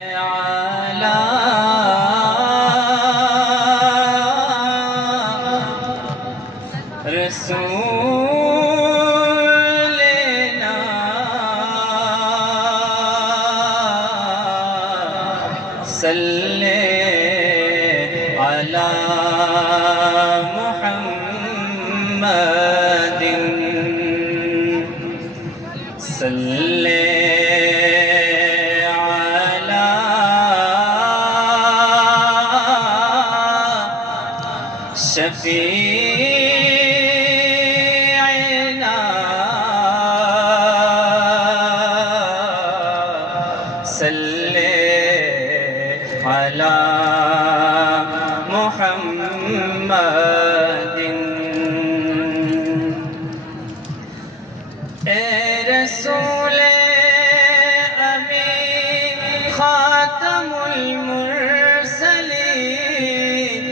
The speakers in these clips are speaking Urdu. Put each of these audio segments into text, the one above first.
على رسولنا صلی على محمد صلی شفیعنا صلی علی محمد اے رسول امین خاتم المرسلین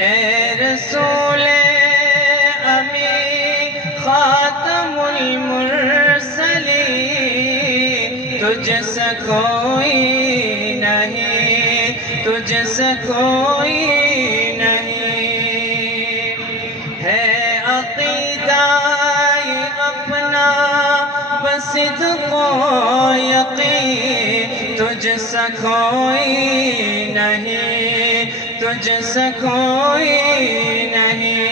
اے رسول امین خاتم المرسلین تجھ سے کوئی نہیں تجھ سے کوئی نہیں ہے عقیدہ اپنا بس صدق و یقین تجھ سے کوئی نہیں تجھ سے کوئی نہیں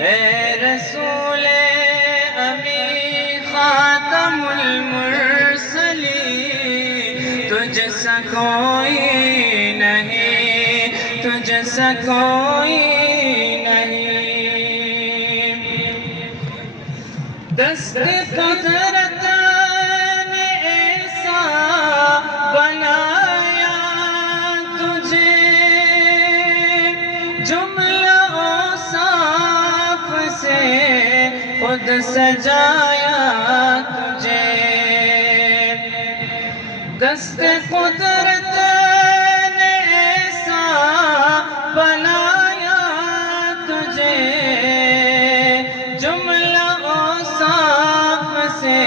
اے رسول امین خاتم المرسلین تجھ سے کوئی نہیں تجھ سے کوئی نہیں دست قدرت نے ایسا بنایا تجھے جملہ اوصاف سے خود سجایا تجھے دست قدرت نے ایسا بنایا تجھے جملہ اوصاف سے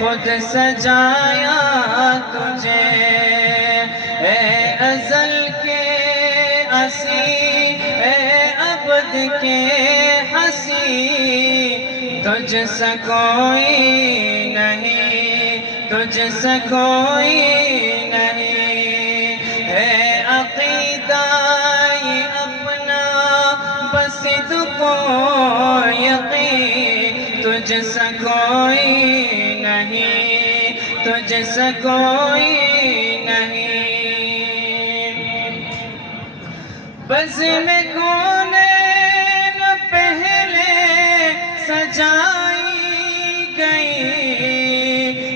خود سجایا تجھے اے ازل کے اسی اے ابد کے ہنسی تجھ سے کوئی نہیں تجھ سے کوئی نہیں ہے عقیدہ اپنا بس صدق و یقین تجھ سے کوئی نہیں تجھ سے کوئی نہیں بزم کونین پہلے سجائی گئی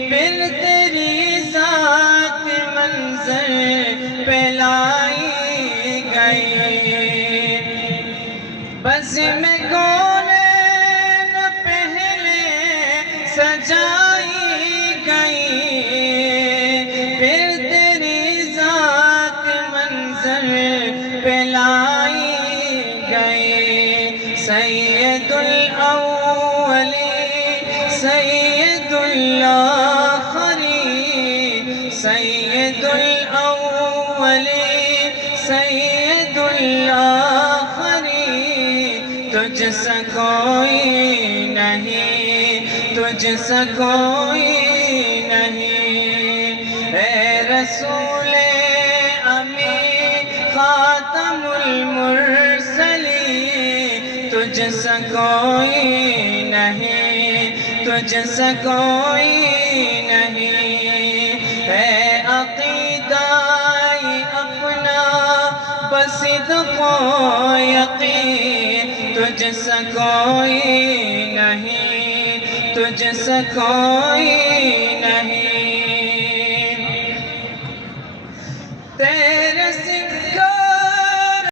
پھر تیری ذات منظر پہ لائی گئی بزم کونین پہلے سجائی گئی پھر تیری ذات منظر پہ لائی گئی سید الاولین سید الآخرین سید الاولین سید الآخرین تجھ سے کوئی نہیں تجھ سے کوئی نہیں اے رسول امین خاتم المرسلین تجھ سے کوئی نہیں تجھ سے کوئی نہیں اے عقیدہ اپنا بس صدق و یقین تجھ سے کوئی نہیں تجھ سے کوئی نہیں تیرے